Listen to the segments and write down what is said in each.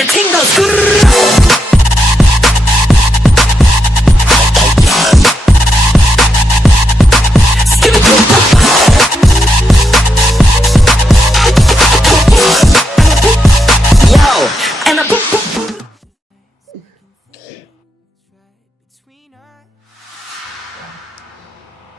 the tingles. Yo, and I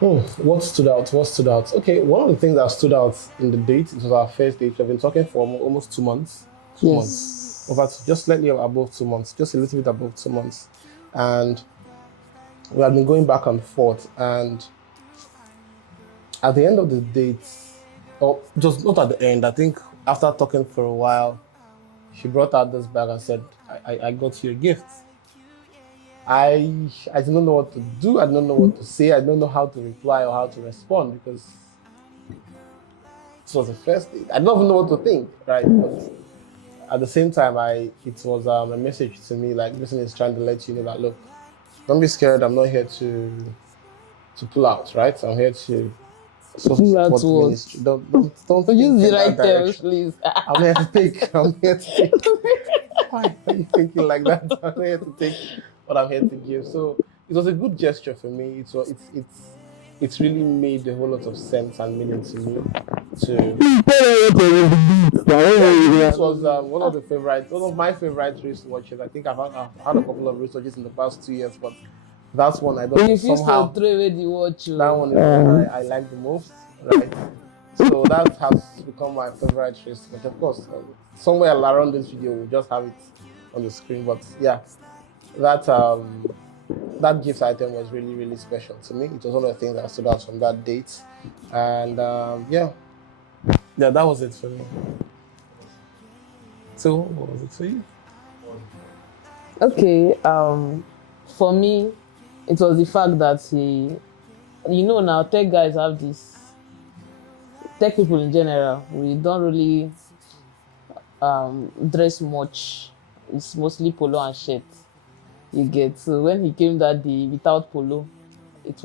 Oh, what stood out? What stood out? Okay, one of the things that stood out in the date, it was our first date. We've been talking for almost 2 months. 2 months. In fact, just slightly above 2 months, just a little bit above 2 months. And we have been going back and forth. And at the end of the date, or just not at the end, I think after talking for a while, she brought out this bag and said, I got you a gift. I didn't know what to do. I didn't know what to say. I don't know how to reply or how to respond because this was the first date. I don't even know what to think, right? But at the same time, it was a message to me like, listen, is trying to let you know that, look, don't be scared. I'm not here to pull out, right? I'm here to support ministry. Don't use the right terms, please. I'm here to take. I'm here to take. Why are you thinking like that? I'm here to take what I'm here to give. So it was a good gesture for me. It's really made a whole lot of sense and meaning to me. This was one of my favorite wristwatches. I think I've had a couple of wristwatches in the past 2 years, but that's one I don't You used somehow. to throw away the watch. That one is one I like the most, right? So that has become my favorite wristwatch. Of course, somewhere around this video we'll just have it on the screen. But yeah, that gift item was really, really special to me. It was one of the things that stood out from that date, and yeah, that was it for me. So what was it for you? Okay, for me, it was the fact that now tech guys have this. Tech people in general, we don't really dress much. It's mostly polo and shirt. You get. So when he came that day without polo, it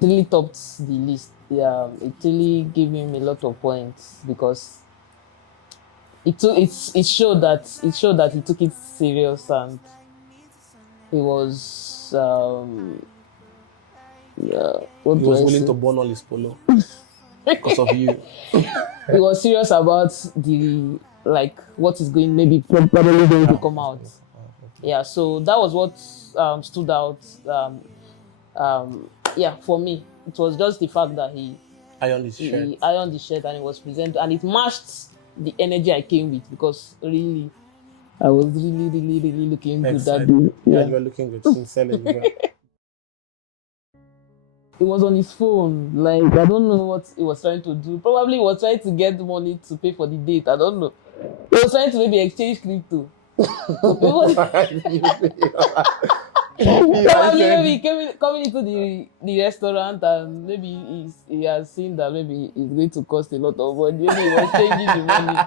really topped the list. Yeah, it really gave him a lot of points because it showed that he took it serious and he was He was willing to burn all his polo because of you. He was serious about what is probably going to come out. Yeah, so that was what stood out. Yeah, for me, it was just the fact that he ironed his shirt. He ironed the shirt and it was presented, and it matched the energy I came with because really, I was really, really, really looking good that day. Yeah, you were looking good. Sincerely, He was on his phone. Like, I don't know what he was trying to do. Probably he was trying to get money to pay for the date. I don't know. He was trying to maybe exchange crypto. Probably maybe coming into the restaurant and maybe he has seen that maybe it's going to cost a lot of money. Maybe he was changing the money.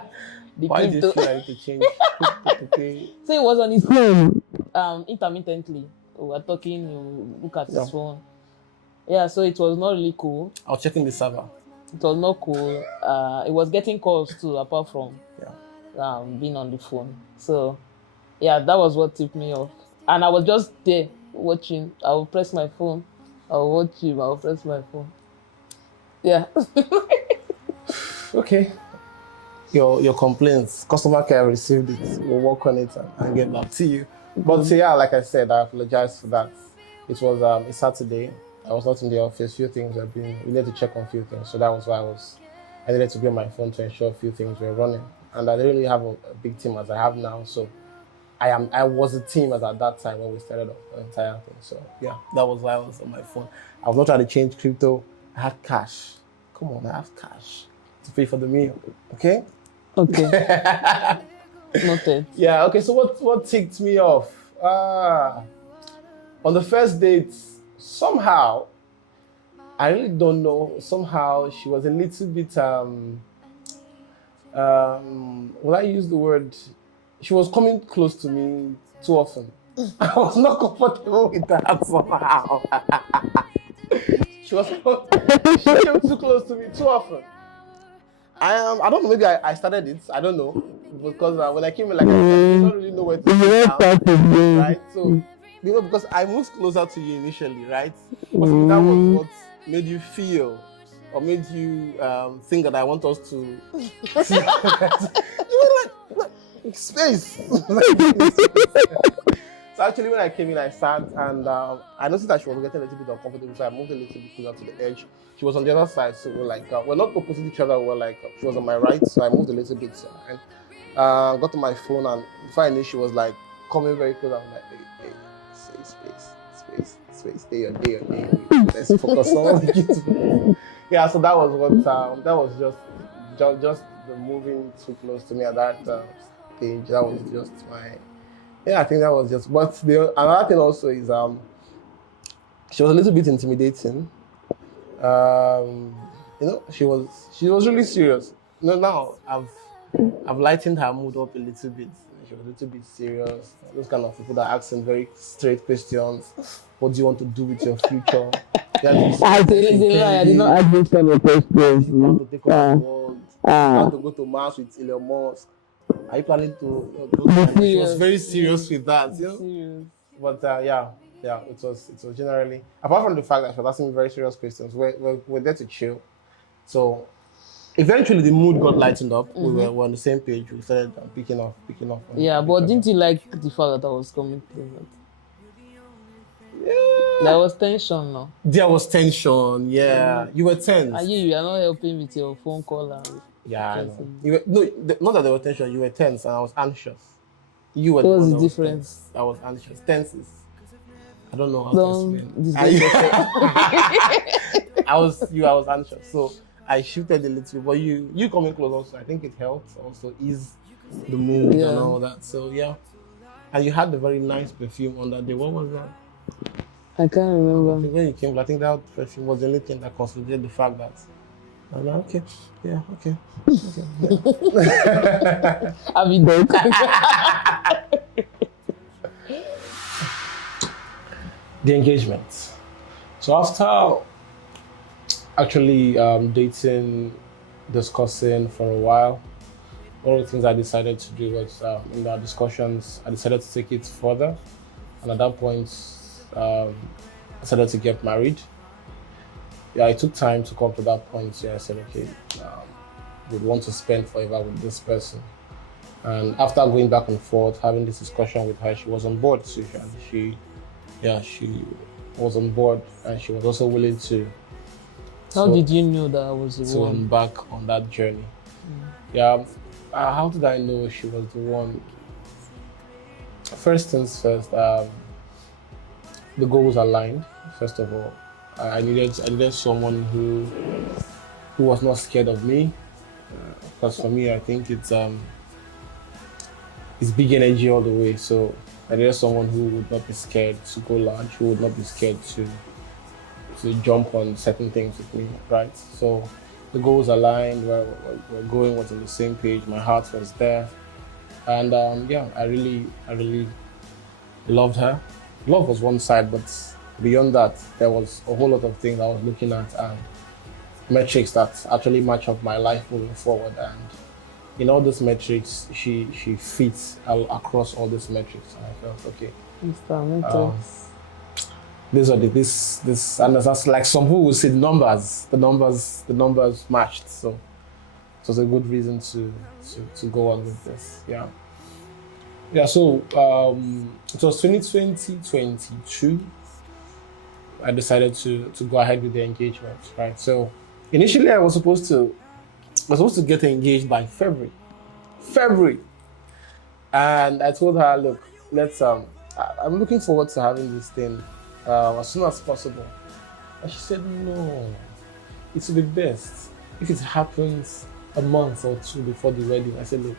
Why did you like to change crypto to pay? So he was on his phone intermittently. We were talking, you look at his phone. Yeah, so it was not really cool. I was checking the server. It was not cool. It was getting calls too, apart from being on the phone. So, yeah, that was what tipped me off. And I was just there watching. I would press my phone. I would watch him. I would press my phone. Yeah. Okay. Your complaints, customer care received it. We'll work on it and get back to you. But yeah, like I said, I apologize for that. It was a Saturday. I was not in the office. Few things we needed to check on a few things. So that was why I needed to bring my phone to ensure a few things were running. And I didn't really have a big team as I have now. So I was a team as at that time when we started off the entire thing. So yeah, that was why I was on my phone. I was not trying to change crypto. I had cash. Come on, I have cash to pay for the meal. Okay? Okay. Noted. Yeah, okay, so what ticked me off? On the first date, somehow, I really don't know, somehow she was a little bit, will I use the word, she was coming close to me too often. I was not comfortable with that somehow. She came too close to me too often. I don't know, maybe I started it, I don't know. because when I came in, like I said, I don't really know where to sit down, right? So, because I moved closer to you initially, right? Possibly that was what made you feel or made you think that I want us to. You were like space. So actually, when I came in, I sat and I noticed that she was getting a little bit uncomfortable, so I moved a little bit closer to the edge. She was on the other side, so we're like, we're not opposite each other. We're like, she was on my right, so I moved a little bit and got to my phone, and before I knew, she was like coming very close. I was like, hey, space, stay on, let's focus on what we need to focus. Yeah, so that was what that was just the moving too close to me at that stage. That was just my. Yeah, I think that was just. But another thing also is she was a little bit intimidating. She was really serious. Now I've lightened her mood up a little bit. She was a little bit serious. Those kind of people that are asking very straight questions. What do you want to do with your future? I did not ask this kind of questions. You want to take over the world? You want to go to Mars with Elon Musk? Are you planning to go? She was very serious with that, Serious. But yeah, it was generally, apart from the fact that she was asking me very serious questions, we're there to chill. So eventually the mood got lightened up. We were on the same page. We started picking up. Yeah, but didn't you like the fact that I was coming through? Yeah. There was tension, no? There was tension. Yeah, you were tense. And you are not helping with your phone call and. Yeah, I know. Not that there was tension. You were tense, and I was anxious. You were. What was the difference? I was anxious. Tense is. I don't know how to explain. I was anxious, so I shifted a little. But you coming close also, I think it helped also ease the mood and all that. So yeah, and you had the very nice perfume on that day. What was that? I can't remember. I think when you came, I think that perfume was the only thing that consolidated the fact that. I'm like, okay. Yeah. I'll be there. The engagement. So after actually dating, discussing for a while, one of the things I decided to do was in our discussions, I decided to take it further. And at that point, I decided to get married. Yeah, it took time to come to that point. Yeah, I said, okay, we'd want to spend forever with this person. And after going back and forth, having this discussion with her, she was on board. So she was on board, and she was also willing to. How did you know that I was the one? To embark on that journey. Yeah, how did I know she was the one? First things first, the goals aligned. First of all, I needed someone who was not scared of me. Because for me, I think it's big energy all the way. So I needed someone who would not be scared to go large, who would not be scared to jump on certain things with me, right? So the goals aligned, we're going, was on the same page, my heart was there. And I really loved her. Love was one side, but beyond that, there was a whole lot of things I was looking at and metrics that actually match up my life moving forward. And in all these metrics, she fits across all these metrics. And I felt okay. These are this, and that's like some people will say the numbers matched. So it was a good reason to go on with this. Yeah. So it was 2022. I decided to go ahead with the engagement, right? So initially I was supposed to get engaged by February. And I told her, look, let's I'm looking forward to having this thing as soon as possible. And she said, no, it will be best if it happens a month or two before the wedding. I said, look,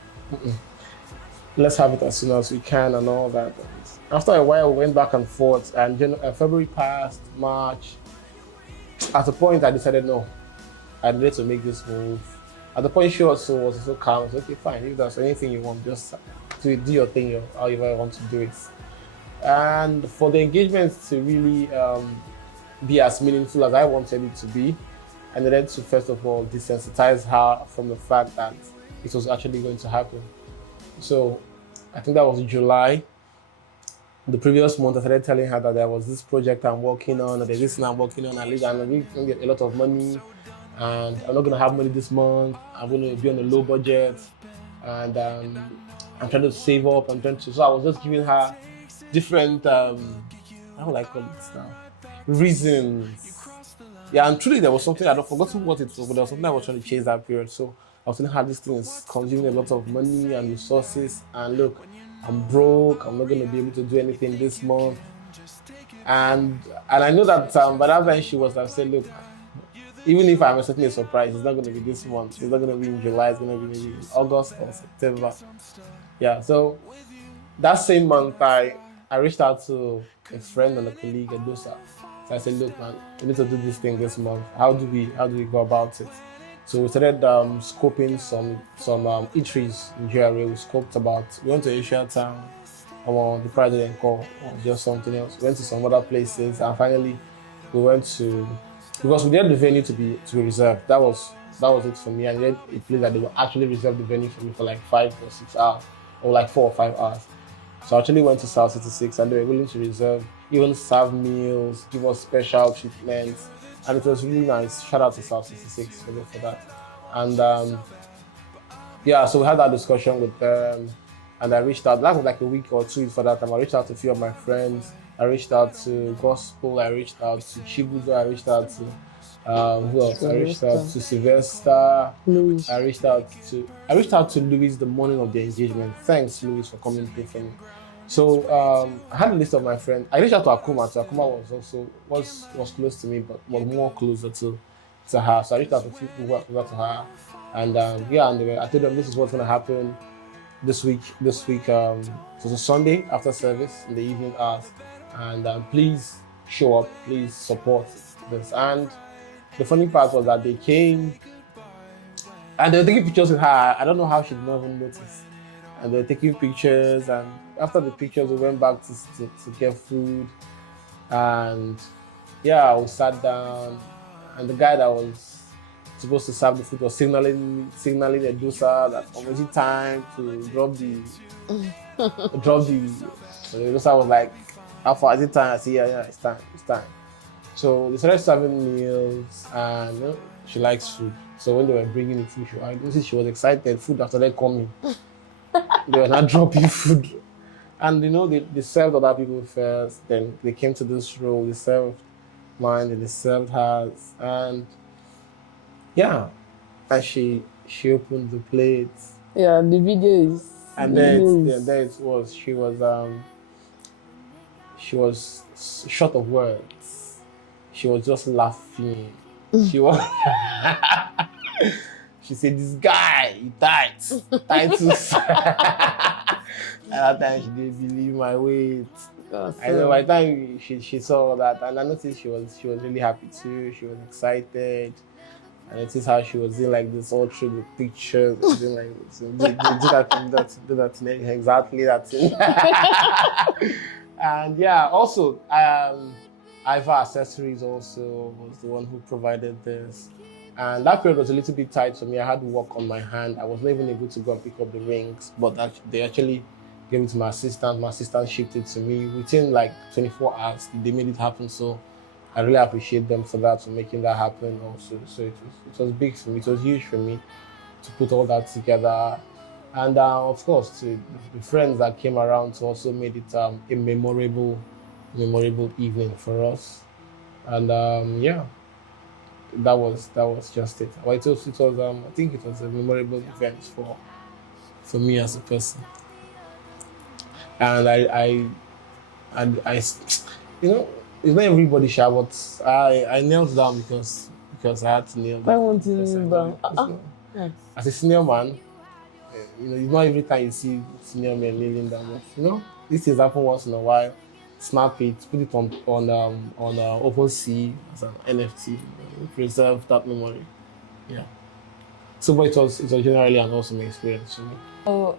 let's have it as soon as we can and all that. And after a while, we went back and forth, and February passed, March. At a point, I decided, no, I needed to make this move. At the point, she also was so calm. I said, okay, fine, if there's anything you want, just do your thing, however you want to do it. And for the engagement to really be as meaningful as I wanted it to be, I needed to, first of all, desensitize her from the fact that it was actually going to happen. So I think that was July. The previous month, I started telling her that there was this project I'm working on, that there's this thing I'm working on, at least I'm really going to get a lot of money, and I'm not going to have money this month. I'm going to be on a low budget, and I'm trying to save up. I'm trying to. So I was just giving her different, how would I call it now? Reasons. Yeah, and truly there was something I don't forgotten what it was, but there was something I was trying to chase that period. So I was telling her this thing is consuming a lot of money and resources. And look, I'm broke. I'm not going to be able to do anything this month. And I know that by that time she was like, say, look, even if I'm expecting a surprise, it's not going to be this month. It's not going to be in July. It's going to be maybe in August or September. Yeah. So that same month, I reached out to a friend and a colleague at Dosa. So I said, look, man, we need to do this thing this month. How do we go about it? So we started scoping some eateries in GRA. We scoped about. We went to Asia Town. The president call or just something else. We went to some other places, and finally we went to, because we needed the venue to be reserved. That was it for me. I needed a place that they will actually reserve the venue for me for like 5 or 6 hours, or like 4 or 5 hours. So I actually went to South 66, and they were willing to reserve, even serve meals, give us special treatments, and it was really nice. Shout out to South 66 for that. And yeah, so we had that discussion with them, and I reached out. That was like a week or two for that time. I reached out to a few of my friends. I reached out to Gospel. I reached out to Chibuzo. I reached out to who else? I reached out to Sylvester. Louis. I reached out to Louis the morning of the engagement. Thanks, Louis, for coming through for me. So I had a list of my friends. I reached out to Akuma. So Akuma was close to me, but was more closer to her. So I reached out to a few people who were closer to her, and yeah, and I told them this is what's gonna happen this week. It was a Sunday after service in the evening hours, and please show up, please support this. And the funny part was that they came and they were taking pictures with her. I don't know how she did not even notice. And they were taking pictures, and after the pictures, we went back to get food. And yeah, we sat down, and the guy that was supposed to serve the food was signaling the dosa that already time to drop the. So the dosa was like, "How far is it time?" I said, "Yeah, it's time." So they started serving meals, and she likes food. So when they were bringing the food, I noticed she was excited. Food after they coming, they were not dropping food, and they served other people first. Then they came to this row. They served mine, and they served hers, and yeah, and she opened the plate, Yeah, the video is. and there it was. She was short of words. She was just laughing. She was. She said, "This guy, he tight too." At that time, she didn't believe my weight. And then by the time she saw that, and I noticed she was really happy too. She was excited. I noticed how she was doing like this all through the pictures, doing like this. Do that thing, exactly that thing. And yeah, also, Iva Accessories also was the one who provided this. And that period was a little bit tight for me. I had work on my hand. I was not even able to go and pick up the rings, but they actually gave it to my assistant. My assistant shipped it to me within like 24 hours. They made it happen. So I really appreciate them for that, for making that happen also. So it was big for me. It was huge for me to put all that together. And of course, to the friends that came around to also made it a memorable evening for us. And yeah, that was just it. Well, it was I think it was a memorable event for me as a person. And I it's not everybody sure, but I knelt down because I had to kneel Why down. won't you Because kneel down? as a senior man, it's not every time you see senior men kneeling down. But, these things happen once in a while. Snap it, put it on OpenSea as an NFT, preserve that memory. Yeah. So, but it was generally an awesome experience for me. Oh,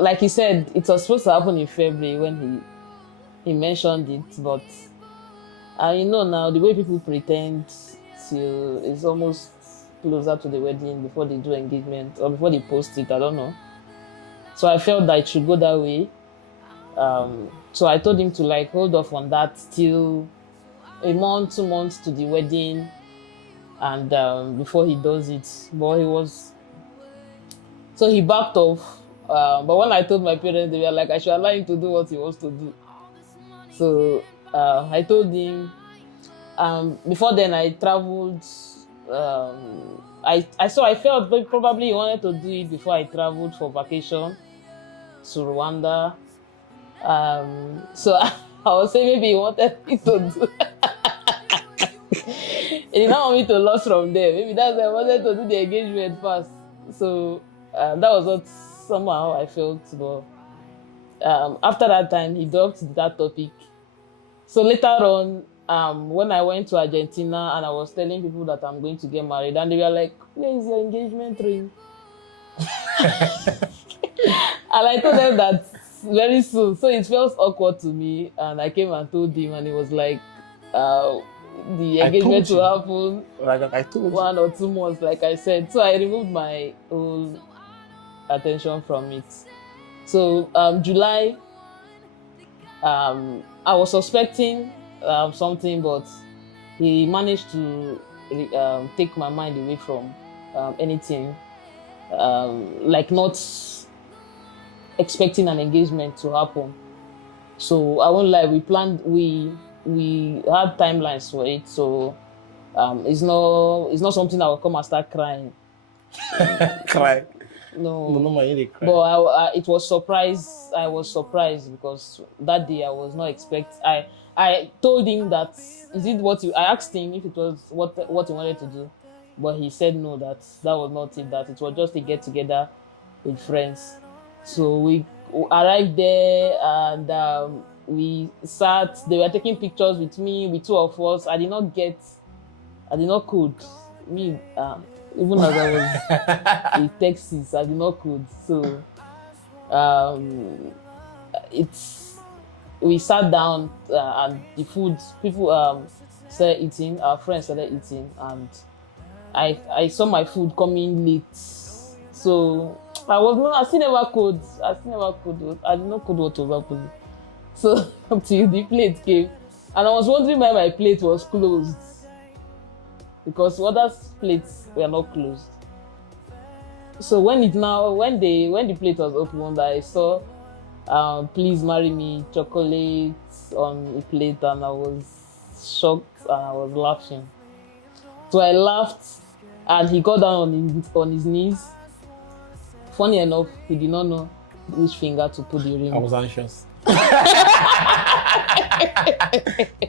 like you said, it was supposed to happen in February when he mentioned it, but now the way people pretend till it's almost closer to the wedding before they do engagement or before they post it. I don't know. So I felt that it should go that way. So I told him to like hold off on that till a month, 2 months to the wedding, and before he does it. But he backed off. But when I told my parents, they were like, I should allow him to do what he wants to do. So I told him. Before then, I traveled. I felt probably he wanted to do it before I traveled for vacation to Rwanda. So I was saying maybe he wanted me to do. He did not want me to lose from there. Maybe that's why I wanted to do the engagement first. So that was what somehow I felt. But after that time, he dropped that topic. So later on, when I went to Argentina and I was telling people that I'm going to get married, and they were like, "Where is your engagement ring?" And I told them that very soon. So it felt awkward to me, and I came and told him, and he was like, the engagement will happen Like I told you. 1 or 2 months, like I said. So I removed my whole attention from it. So July, I was suspecting something, but he managed to take my mind away from anything, like not expecting an engagement to happen. So I won't lie, we had timelines for it. So it's not something I will come and start crying. Cry. No, No, you didn't cry. but it was surprise. I was surprised because that day I was not expect. I told him that is it what you. I asked him if it was what he wanted to do, but he said no. That was not it. That it was just a get together with friends. So we arrived there and we sat. They were taking pictures with me, with two of us. I did not code. Me, even as I was in Texas, I did not code. So we sat down and the food, people started eating, our friends started eating, and I saw my food coming late. So I still never code. I did not code what was happening. So until the plate came, and I was wondering why my plate was closed, because others' plates were not closed. So when the plate was opened, I saw "Please marry me" chocolates on the plate, and I was shocked and I was laughing. So I laughed, and he got down on his knees. Funny enough, he did not know which finger to put the ring. I was anxious.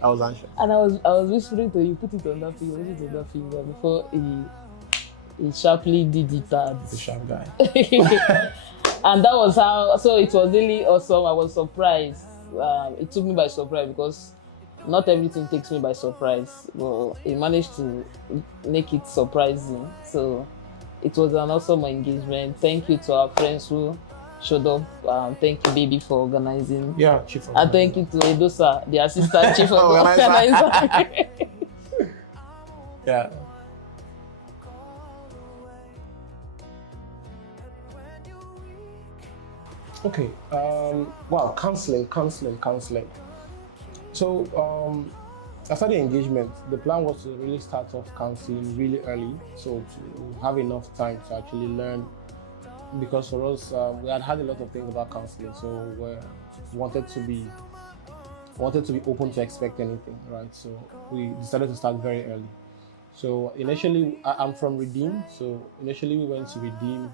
I was anxious. And I was whispering to him, put it on that finger, before he sharply did it. The sharp guy. And that was how. So it was really awesome. I was surprised. It took me by surprise because not everything takes me by surprise. But he managed to make it surprising. So it was an awesome engagement. Thank you to our friends who showed up. Thank you, baby, for organizing. Yeah, chief. And thank you to Edosa, the assistant chief of organizer. Yeah. Okay. Wow, counseling. So after the engagement, the plan was to really start off counseling really early, so to have enough time to actually learn. Because for us, we had a lot of things about counseling, so we wanted to be open to expect anything, right? So we decided to start very early. So initially, I'm from Redeem, so initially we went to Redeem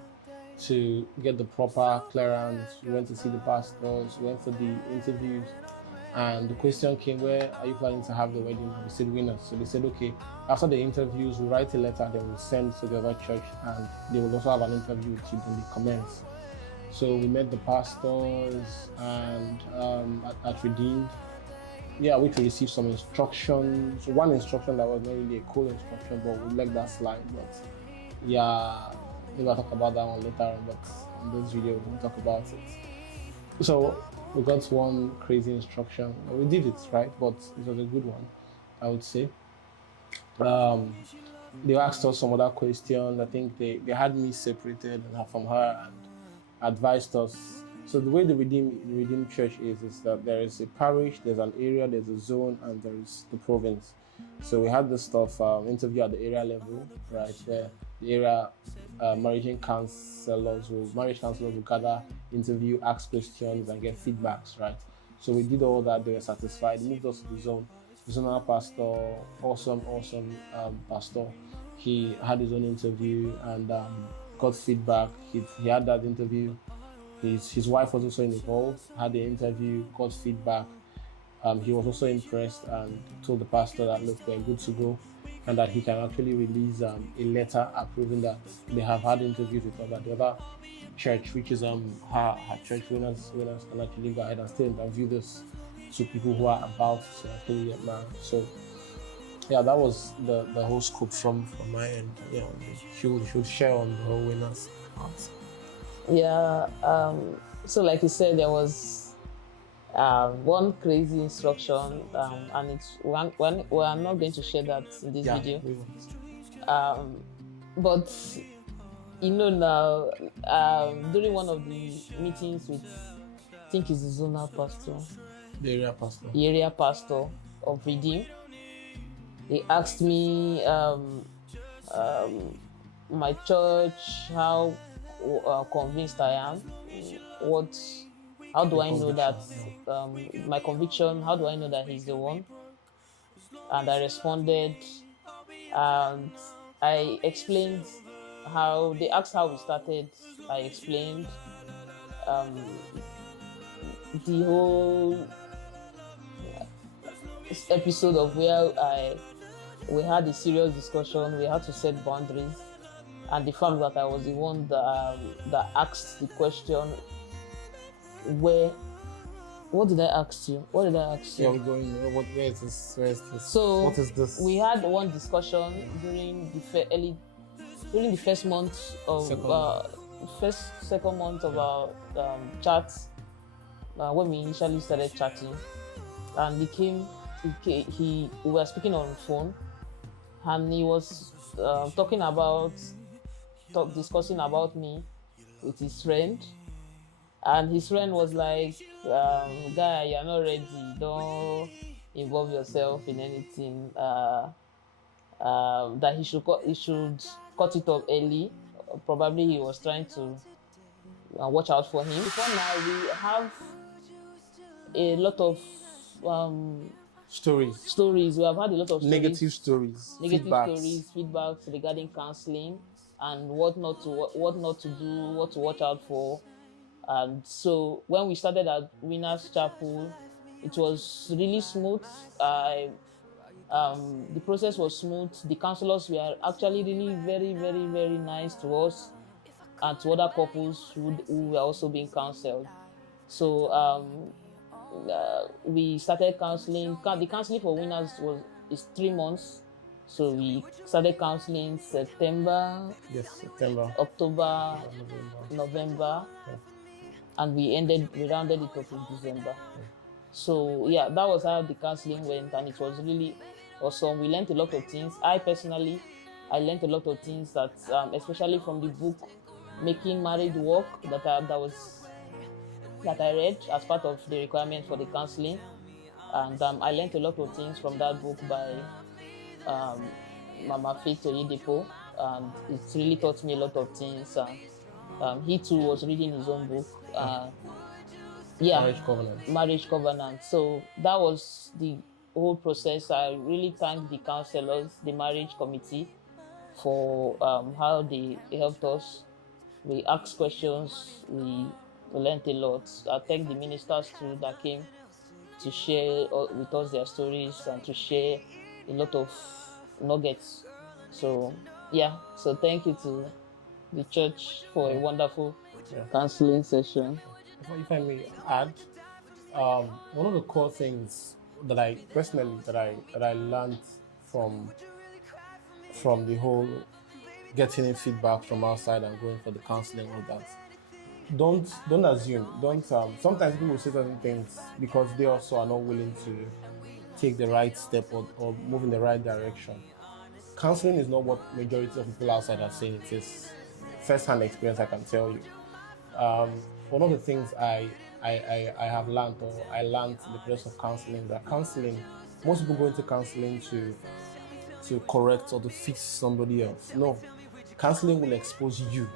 to get the proper clearance. We went to see the pastors, we went for the interviews, and the question came, where are you planning to have the wedding? And we said Winners. So they said, okay, after the interviews, we'll write a letter, then we'll send to the other church, and they will also have an interview with you, then they commence. So we met the pastors and at Redeemed. Yeah, we received some instructions. One instruction that was not really a cool instruction, but we let that slide. But yeah, maybe I'll talk about that one later on, but in this video we'll talk about it. So we got one crazy instruction. We did it, right? But it was a good one, I would say. They asked us some other questions. I think they had me separated from her, and advised us. So the way the Redeemed Church is that there is a parish, there's an area, there's a zone, and there is the province. So we had this stuff interview at the area level, right, where the area marriage counselors will gather, interview, ask questions, and get feedbacks, right. So we did all that. They were satisfied. Moved us to the zone. The zonal pastor, awesome pastor. He had his own interview and got feedback. He had that interview. His wife was also involved. Had the interview, got feedback. He was also impressed and told the pastor that look, we're good to go, and that he can actually release a letter approving that they have had interviews with the other church, which is her church. Winners can actually go ahead and still interview this to people who are about to actually get married. So yeah, that was the whole scope from my end. Yeah, you should share on the whole winners part. Yeah. So like you said, there was one crazy instruction, and it's one we are not going to share that in this video. We won't. But now, during one of the meetings with, I think it's the zonal pastor, the area pastor of Redeem, he asked me my church, how convinced I am, how do I know that my conviction, how do I know that he's the one? And I responded, and I explained how they asked how we started. I explained the whole episode of where we had a serious discussion. We had to set boundaries, and the fact that I was the one that asked the question, what did I ask you? What did I ask you? Yeah, we're going. Where is this? So what is this? We had one discussion during the first month of second month of our chat, when we initially started chatting, and we were speaking on the phone, and he was discussing about me with his friend. And his friend was like, guy, you're not ready. Don't involve yourself in anything. That he should cut it off early. Probably he was trying to watch out for him. Before now, we have a lot of stories. We have had a lot of negative stories, feedbacks regarding counseling and what not to do, what to watch out for. And so when we started at Winners Chapel, it was really smooth. The process was smooth. The counselors were actually really very, very, very nice to us and to other couples who were also being counseled. So we started counseling. The counseling for Winners is 3 months. So we started counseling September, October, November. Yeah. And we rounded it up in December. So yeah, that was how the counseling went, and it was really awesome. We learned a lot of things. I learned a lot of things that, especially from the book Making Marriage Work that I read as part of the requirement for the counseling, and I learned a lot of things from that book by Mama Faith Oyedepo, and it really taught me a lot of things. He too was reading his own book. Marriage Covenant. So that was the whole process. I really thank the counselors, the marriage committee, for how they helped us. We asked questions. We learned a lot. I thank the ministers too that came to share with us their stories and to share a lot of nuggets. So thank you to the church for a wonderful counseling session. If I may add, one of the core things that I personally that I learned from the whole getting feedback from outside and going for the counseling and all that. Don't assume. Sometimes people will say certain things because they also are not willing to take the right step or move in the right direction. Counseling is not what majority of people outside are saying it is. First-hand experience, I can tell you. One of the things I have learned, or I learned in the process of counseling, that counseling, most people go into counseling to correct or to fix somebody else. No, counseling will expose you,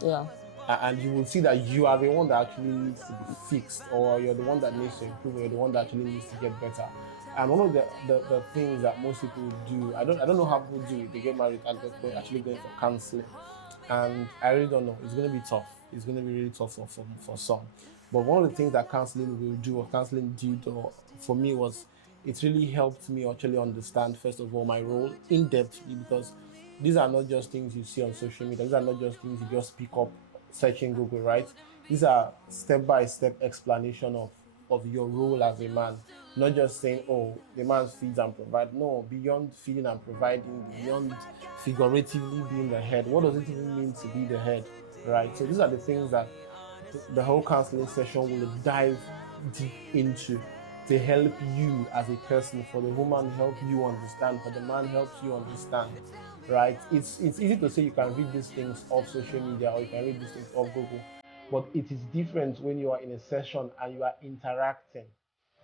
Yeah. and you will see that you are the one that actually needs to be fixed, or you're the one that needs to improve, or you're the one that actually needs to get better. And one of the things that most people do, I don't know how people do it. They get married and they're actually going for counseling, and I really don't know. It's going to be tough. It's going to be really tough for some. But one of the things that counseling will do, or counseling did, or for me, was it really helped me actually understand, first of all, my role in depthly, because these are not just things you see on social media. These are not just things you just pick up searching Google, right? These are step-by-step explanation of your role as a man. Not just saying, oh, the man feeds and provides. No, beyond feeding and providing, beyond figuratively being the head. What does it even mean to be the head, right? So these are the things that the whole counseling session will dive deep into, to help you as a person, for the woman help you understand, for the man helps you understand, right? It's easy to say you can read these things off social media, or you can read these things off Google, but it is different when you are in a session and you are interacting,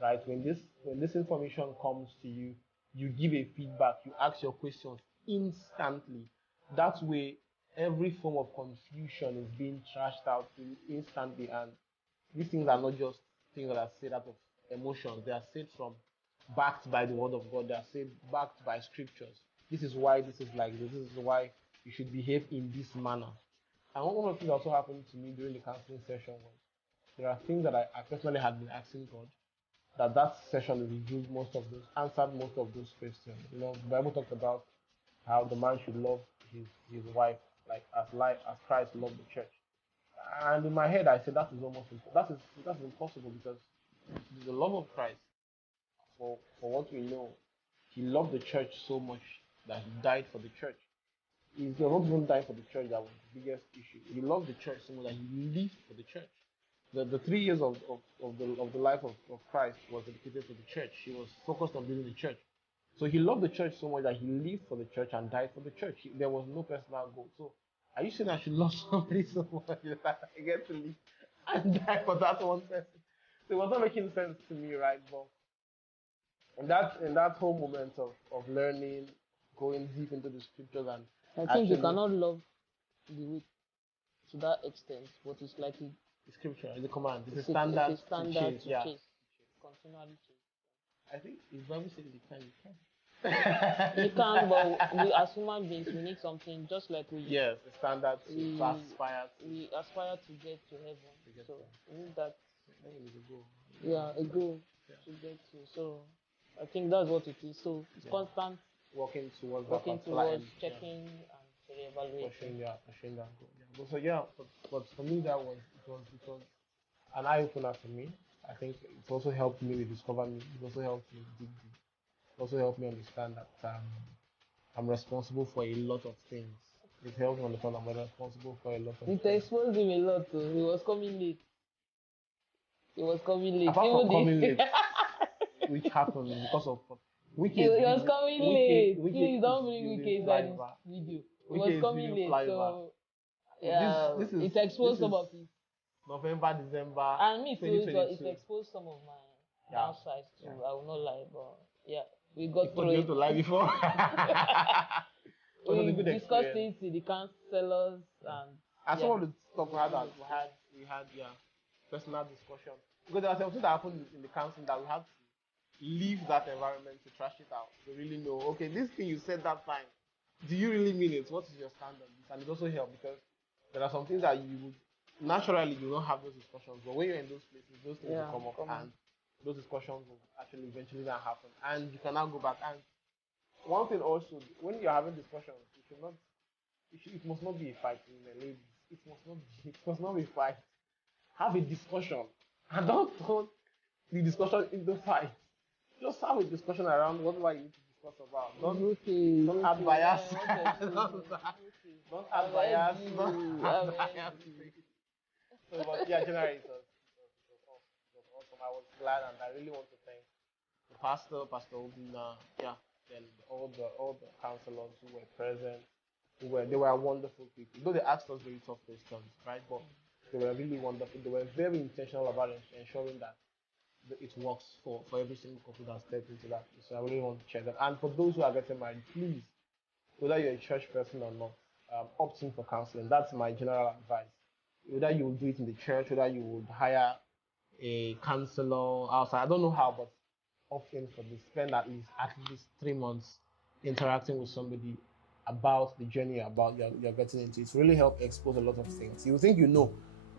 right? When this information comes to you, you give a feedback, you ask your questions instantly. That way, every form of confusion is being trashed out instantly, and these things are not just things that are said out of emotions. They are said from, backed by the word of God. They are said backed by scriptures. This is why this is like this. This is why you should behave in this manner. And one of the things that also happened to me during the counseling session was, there are things that I personally had been asking God, that session revealed most of those, answered most of those questions. The Bible talked about how the man should love his wife like as Christ loved the church. And in my head, I said that is impossible, because the love of Christ, for what we know, he loved the church so much that he died for the church. He did not even die for the church that was the biggest issue. He loved the church so much that he lived for the church. The 3 years of the life of Christ was dedicated to the church. He was focused on building the church. So he loved the church so much that he lived for the church and died for the church. There was no personal goal. So are you saying I should love somebody so much that I get to live and die for that one person? So it was not making sense to me, right? But in that whole moment of learning, going deep into the scriptures, and I think you actually cannot love the way to that extent, but it's like the scripture, the command, it's a it's standard a to standard chase. to Yeah. chase, continually chase. I think if Bible says you can, you can. You can't, but we as human beings, we need something just like Yes, the standard to we aspire to, we aspire to get to heaven. get So there. we need that, Heaven is a goal. yeah, a goal Yeah. to get to. So I think that's what it is. So it's Yeah. constant Working towards that working particular towards end. Yeah. checking and reevaluating. Pushing that goal. Yeah. But for me, it was an eye opener for me. I think it also helped me rediscover me. It also helped me dig deep. It also helped me understand that I'm responsible for a lot of things. It helped me understand I'm responsible for a lot of It things. exposed him a lot too. He was coming late. He was coming late. Apart from Even coming the late, which happened because of he Wike's was video. coming Wike late. Wike Please is don't bring building Wike inside this flyover. video. He was Wike is coming building late, flyover. so This yeah, this is it this exposed some is of his, November, December and me too. It 2022. exposed some of my Yeah, downsides too. yeah. I will not lie, but yeah, we You got thought through you had it. to lie before. But it was We a good discussed experience. it with the counselors, Yeah. and And some yeah, of the it stuff was a good experience. we had yeah, personal discussion. Because there was something that happened in the counseling that we had to leave that environment to trash it out. To really know, okay, this thing you said that time, do you really mean it? What is your stand on this? And it also helped because there are some things that you would naturally you don't have those discussions, but when you're in those places, those things will Yeah, come up, come on. and those discussions will actually eventually not happen, and you can now go back. And one thing also, when you're having discussions, you should not it must not be a fight in the ladies. It must not be a fight. Have a discussion. And don't turn the discussion into fight. Just have a discussion around whatever you need to discuss about. Don't It's okay, don't it's add okay. bias. I want to excuse don't, me. add- It's okay. don't I've add heard bias. Don't you. add I've heard bias. you. So, but yeah, generally it was awesome. I was glad, and I really want to thank the Pastor Obina, yeah, then all the counselors who were present, they were wonderful people. Though they asked us very tough questions, right? But They were really wonderful. They were very intentional about ensuring that it works for every single couple that stepped into that. So I really want to share that. And for those who are getting married, please, whether you're a church person or not, opt in for counseling. That's my general advice. Whether you will do it in the church, whether you would hire a counselor outside, I don't know how, but opt in for this. Spend at least 3 months interacting with somebody about the journey about you're getting into. It's really helped expose a lot of things. You think you know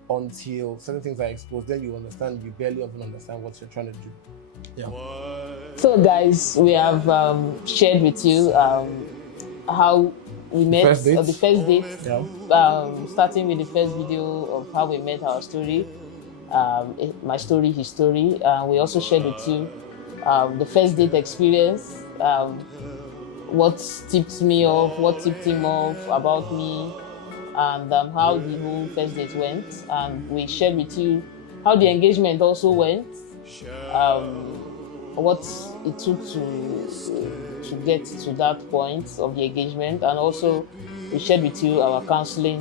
until certain things are exposed, then you understand. You barely even understand what you're trying to do. Yeah. So, guys, we have shared with you how we met First date. the first date, Yeah. starting with the first video of how we met, our story, my story, his story. We also shared with you the first date experience, what tipped me off, what tipped him off about me, and how the whole first date went. And we shared with you how the engagement also went, what it took to get to that point of the engagement, and also we shared with you our counseling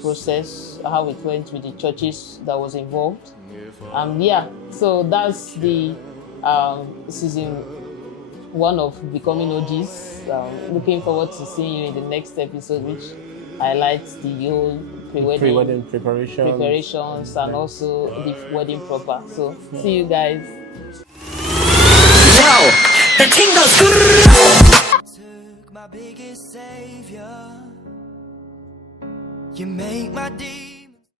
process, how it went with the churches that was involved. Yeah, so that's the season 1 of Becoming OGs. Looking forward to seeing you in the next episode, which highlights the whole Pre-wedding preparations and also the wedding proper. So see you guys. Yo, the thing goes. Took my biggest savior. You make my day.